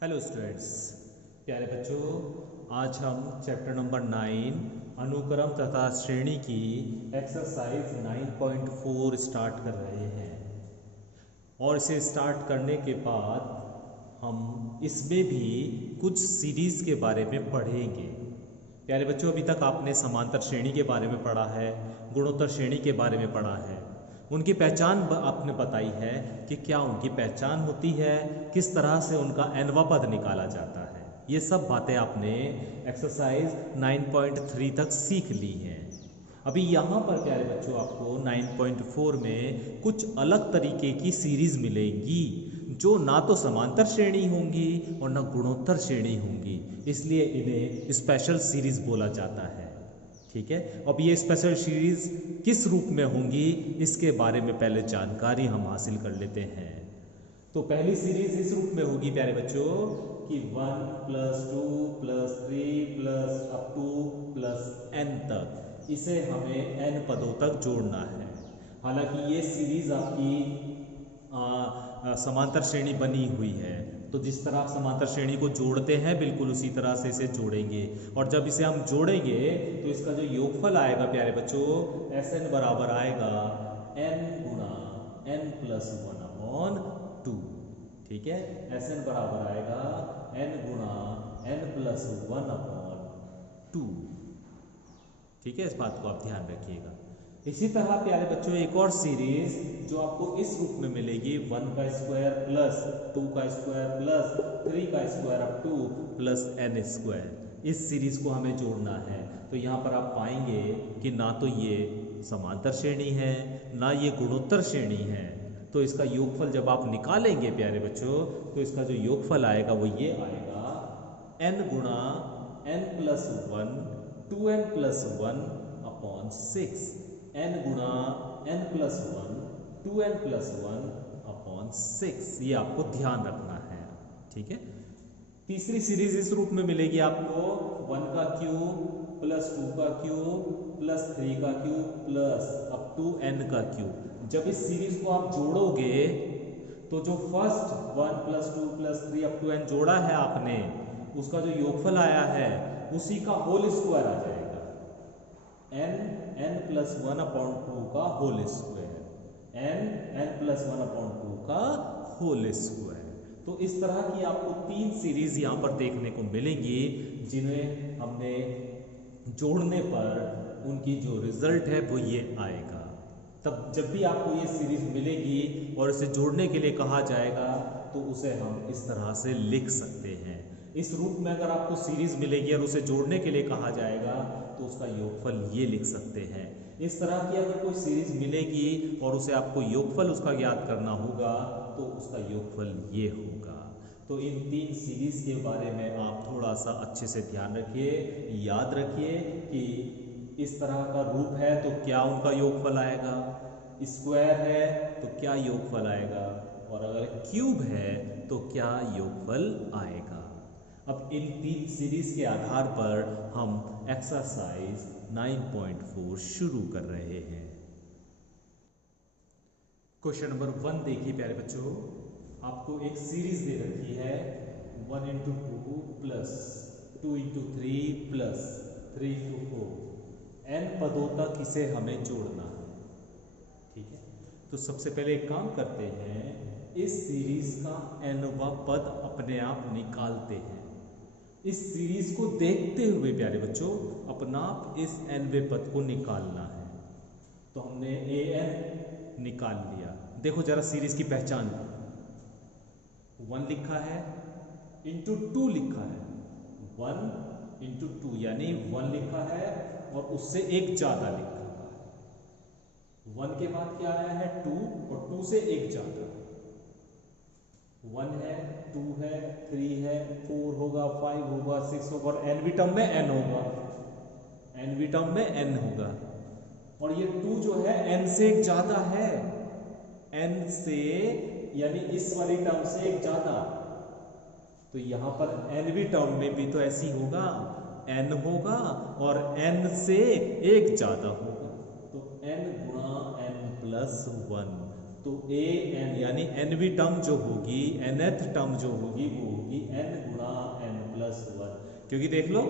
Hello students, प्यारे बच्चों। आज हम चैप्टर नंबर 9 अनुक्रम तथा श्रेणी की एक्सरसाइज 9.4 स्टार्ट कर रहे हैं। और इसे स्टार्ट करने के बाद हम इसमें भी कुछ सीरीज़ के बारे में पढ़ेंगे। प्यारे बच्चों, अभी तक आपने समांतर श्रेणी के बारे में पढ़ा है, गुणोत्तर श्रेणी के बारे में पढ़ा है। उनकी पहचान आपने बताई है कि क्या उनकी पहचान होती है, किस तरह से उनका nवां पद निकाला जाता है। ये सब बातें आपने एक्सरसाइज 9.3 तक सीख ली हैं। अभी यहाँ पर प्यारे बच्चों आपको 9.4 में कुछ अलग तरीके की सीरीज मिलेंगी जो ना तो समांतर श्रेणी होंगी और ना गुणोत्तर श्रेणी होंगी, इसलिए इन्हें स्पेशल सीरीज बोला जाता है। ठीक है, अब ये स्पेशल सीरीज किस रूप में होंगी इसके बारे में पहले जानकारी हम हासिल कर लेते हैं। तो पहली सीरीज इस रूप में होगी प्यारे बच्चों कि 1 + 2 + 3 + अप टू +n तक, इसे हमें n पदों तक जोड़ना है। हालांकि ये सीरीज आपकी समांतर श्रेणी बनी हुई है, तो जिस तरह आप समांतर श्रेणी को जोड़ते हैं बिल्कुल उसी तरह से इसे जोड़ेंगे। और जब इसे हम जोड़ेंगे तो इसका जो योगफल आएगा प्यारे बच्चों, Sn बराबर आएगा n गुणा n + 1/2। ठीक है, Sn बराबर आएगा n गुणा n + 1/2। ठीक है, इस बात को आप ध्यान रखिएगा। इसी तरह प्यारे बच्चों एक और सीरीज जो आपको इस रूप में मिलेगी, 1 का स्क्वायर प्लस 2 का स्क्वायर प्लस 3 का square up to +n square. इस सीरीज को हमें जोड़ना है। तो यहाँ पर आप पाएंगे कि ना तो ये समांतर श्रेणी है ना ये गुणोत्तर श्रेणी है। तो इसका योगफल जब आप निकालेंगे प्यारे बच्चों, तो इसका जो योगफल आएगा वो ये आएगा n गुणा n + 1 2n + 1/6। n गुणा n + 1 2n + 1/6। ये आपको ध्यान रखना है। ठीक है, तीसरी सीरीज इस रूप में मिलेगी आपको 1 का क्यूब प्लस 2 का क्यूब प्लस 3 का cube plus up to n का क्यूब। जब इस सीरीज को आप जोड़ोगे तो जो फर्स्ट 1 + 2 + 3 अप टू n जोड़ा है आपने, उसका जो योगफल आया है उसी का होल स्क्वायर आ जाएगा। n + 1/2 का होल स्क्वायर, n + 1/2 का होल स्क्वायर। तो इस तरह की आपको 3 सीरीज यहाँ पर देखने को मिलेंगी जिन्हें हमने जोड़ने पर उनकी जो रिजल्ट है वो ये आएगा। तब जब भी आपको ये सीरीज मिलेगी और इसे जोड़ने के लिए कहा जाएगा तो उसे हम इस तरह से लिख सकते हैं। इस रूप में अगर आपको सीरीज मिलेगी और उसे जोड़ने के लिए कहा जाएगा तो उसका योगफल ये लिख सकते हैं। इस तरह की अगर कोई सीरीज मिलेगी और उसे आपको योगफल उसका ज्ञात करना होगा तो उसका योगफल ये होगा। तो इन 3 सीरीज के बारे में आप थोड़ा सा अच्छे से ध्यान रखिए, याद रखिए कि इस तरह का रूप है तो क्या उनका योगफल आएगा, स्क्वायर है तो क्या योगफल आएगा, और अगर क्यूब है तो क्या योगफल आएगा। अब इन 3 सीरीज के आधार पर हम एक्सरसाइज 9.4 शुरू कर रहे हैं। क्वेश्चन नंबर 1 देखिए प्यारे बच्चों, आपको एक सीरीज दे रखी है 1 × 2 प्लस 2 × 3 प्लस 3 × 4, n पदों तक इसे हमें जोड़ना है। ठीक है, तो सबसे पहले एक काम करते हैं, इस सीरीज का nवां पद अपने आप निकालते हैं। इस सीरीज को देखते हुए प्यारे बच्चों अपना आप इस nवें पद को निकालना है। तो हमने an निकाल लिया। देखो जरा सीरीज की पहचान, 1 लिखा है इंटू 2 लिखा है, 1 × 2 यानी 1 लिखा है और उससे एक ज्यादा लिखा है। 1 के बाद क्या आया है 2 और 2 से एक ज्यादा, 1 है 2 है 3 है 4 होगा 5 होगा 6 होगा और एनवी टर्म में n होगा, एनवी टर्म में n होगा। और ये 2 जो है n से एक ज्यादा है, n से यानी इस वाली टर्म से एक ज्यादा। तो यहां पर nवी टर्म में भी तो ऐसी होगा, n होगा और n से एक ज्यादा होगा। तो n गुणा n + 1, तो an यानी nवी टर्म जो होगी, nth टर्म जो होगी वो होगी n क्योंकि देख लो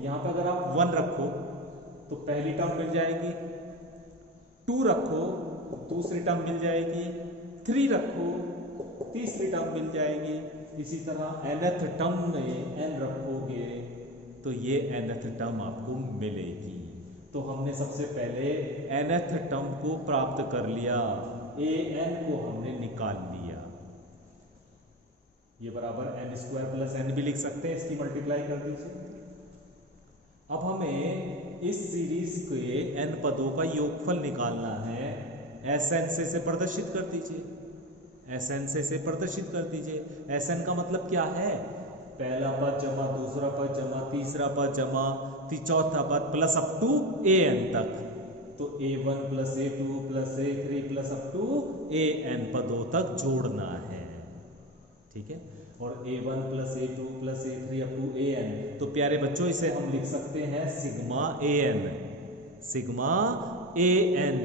यहाँ पे अगर आप 1 रखो तो पहली टर्म मिल जाएगी, 2 रखो दूसरी टर्म मिल जाएगी, 3 रखो तीसरी टर्म मिल जाएगी। इसी तरह nth टर्म में n रखोगे तो ये nth टर्म आपको मिलेगी। तो हमने सबसे पहले nth टर्म को प्राप्त कर लिया, an को हमने निकाल लिया। ये बराबर n² प्लस n भी लिख सकते हैं, इसकी मल्टीप्लाई कर दीजिए। अब हमें इस सीरीज के n पदों का योगफल निकालना है। Sn से प्रदर्शित कर दीजिए, Sn से प्रदर्शित कर दीजिए। Sn का मतलब क्या है? पहला पद जमा दूसरा पद जमा तीसरा पद जमा चौथा पद प्लस अप टू an तक। तो a1 plus a2 plus a3 plus up to an पदों तक जोड़ना है, ठीक है। और a1 plus a2 plus a3 to to an। तो प्यारे बच्चों इसे हम लिख सकते हैं सिग्मा an, सिग्मा an।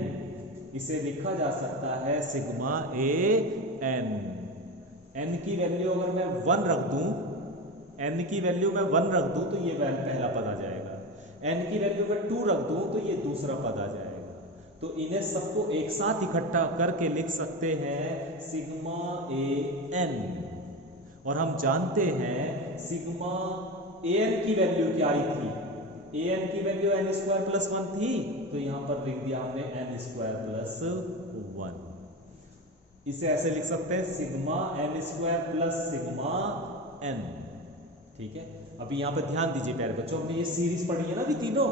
इसे लिखा जा सकता है सिग्मा an। n की वैल्यू अगर मैं 1 रख दूं, n की वैल्यू मैं 1 रख दूं तो ये पहला पद आ जाएगा, n की वैल्यू मैं 2 रख दूं तो ये दूसरा पद आ जाएगा। तो इन्हें सबको एक साथ इकट्ठा करके लिख सकते हैं सिग्मा an। और हम जानते हैं सिग्मा an की वैल्यू क्या आई थी? an की वैल्यू n² प्लस 1 थी, तो यहां पर लिख दिया हमने n² प्लस 1। इसे ऐसे लिख सकते हैं sigma n² plus sigma n, ठीक है। अभी यहाँ पे ध्यान दीजिए प्यारे बच्चों, हमने ये सीरीज पढ़ी है ना अभी तीनों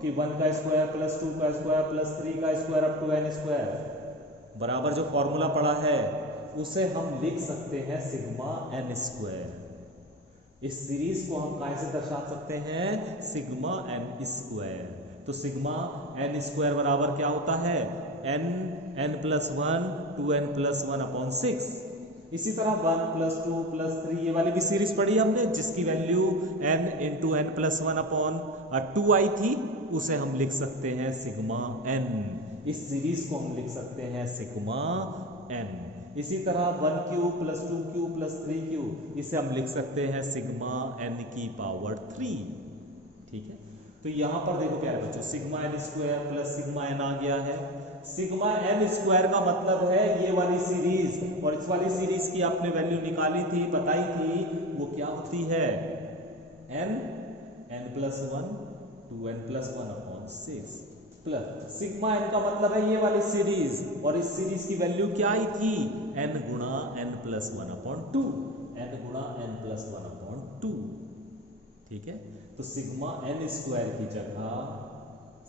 कि 1 का स्क्वायर प्लस 2 का स्क्वायर प्लस 3 का स्क्वायर अप टू n² बराबर जो फॉर्मूला पढ़ा है उसे हम लिख सकते हैं सिग्मा n²। इस सीरीज को हम कहां से दर्शा सकते हैं? Sigma n²। तो सिग्मा n² बराबर क्या होता है? n plus 1 2n plus 1 upon 6। इसी तरह 1 प्लस 2 प्लस 3 ये वाली भी सीरीज पढ़ी हमने, जिसकी value n into n plus 1 upon 2 आई थी, उसे हम लिख सकते हैं सिग्मा n। इस सीरीज को हम लिख सकते हैं सिग्मा n। इसी तरह 1³ प्लस 2³ प्लस 3³ इसे हम लिख सकते हैं सिग्मा n की पावर 3, ठीक है। तो यहां पर देखो प्यारे बच्चों sigma n² plus sigma n आ गया है। सिग्मा n² का मतलब है ये वाली सीरीज, और इस वाली सीरीज की आपने वैल्यू निकाली थी, बताई थी, वो क्या होती है? n plus 1 2n plus 1 upon 6 plus sigma n का मतलब है ये वाली सीरीज, और इस सीरीज की वैल्यू क्या आई थी? n गुणा n प्लस 1 अपॉन 2, n गुणा n प्लस 1 अपॉन 2, ठीक है। तो सिग्मा n² की जगह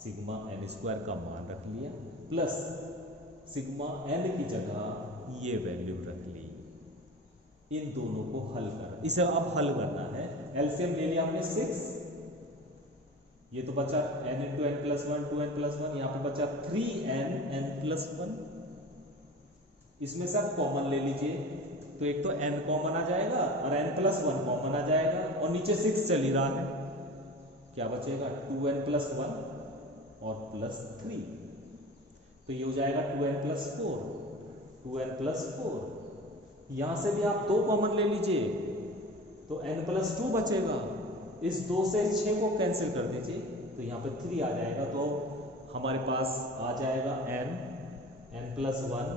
सिग्मा n² का मान रख लिया, प्लस सिग्मा n की जगह ये वैल्यू रख ली। इन दोनों को हल कर, इसे अब हल करना है। एलसीएम ले लिया हमने 6, ये तो बचा n into n plus 1 2n plus 1, यहाँ पे बचा 3n n प्लस 1। इसमें से आप कॉमन ले लीजिए, तो एक तो n कॉमन आ जाएगा और n प्लस 1 कॉमन आ जाएगा, और नीचे 6 चल ही रहा है, क्या बचेगा? 2n प्लस 1 और प्लस 3। तो ये हो जाएगा 2n प्लस 4, 2n प्लस 4। यहां से भी आप 2 कॉमन ले लीजिए तो n प्लस 2 बचेगा। इस 2 से 6 को कैंसिल कर दीजिए तो यहाँ पे 3 आ जाएगा, तो हमारे पास आ जाएगा n plus 1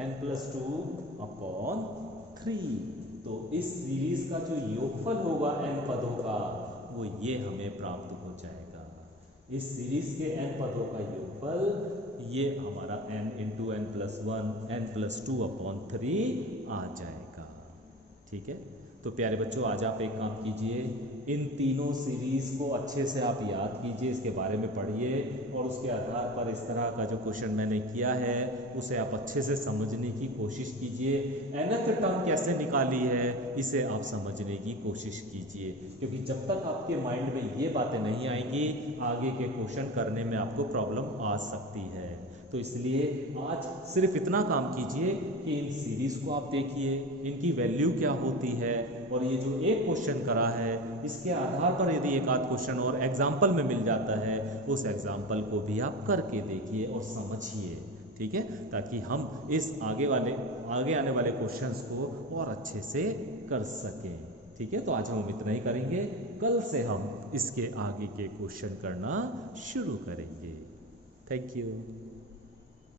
n plus 2 upon 3। तो इस सीरीज का जो योगफल होगा n पदों का वो ये हमें प्राप्त हो जाएगा। इस सीरीज के n पदों का योगफल ये हमारा n into n plus 1 n plus 2 upon 3 आ जाएगा, ठीक है। तो प्यारे बच्चों आज आप एक काम कीजिए, इन तीनों सीरीज को अच्छे से आप याद कीजिए, इसके बारे में पढ़िए, और उसके आधार पर इस तरह का जो क्वेश्चन मैंने किया है उसे आप अच्छे से समझने की कोशिश कीजिए। nth टर्म कैसे निकाली है इसे आप समझने की कोशिश कीजिए, क्योंकि जब तक आपके माइंड में ये बातें नहीं आएंगी आगे के क्वेश्चन करने में आपको प्रॉब्लम आ सकती है। तो इसलिए आज सिर्फ इतना काम कीजिए कि इन सीरीज को आप देखिए, इनकी वैल्यू क्या होती है, और ये जो एक क्वेश्चन करा है इसके आधार पर यदि एक आध क्वेश्चन और एग्जाम्पल में मिल जाता है उस एग्जाम्पल को भी आप करके देखिए और समझिए, ठीक है, ताकि हम इस आगे आने वाले क्वेश्चंस को और अच्छे से कर सकें। ठीक है, तो आज हम इतना ही करेंगे। कल से हम इसके आगे के क्वेश्चन करना शुरू करेंगे। Thank you.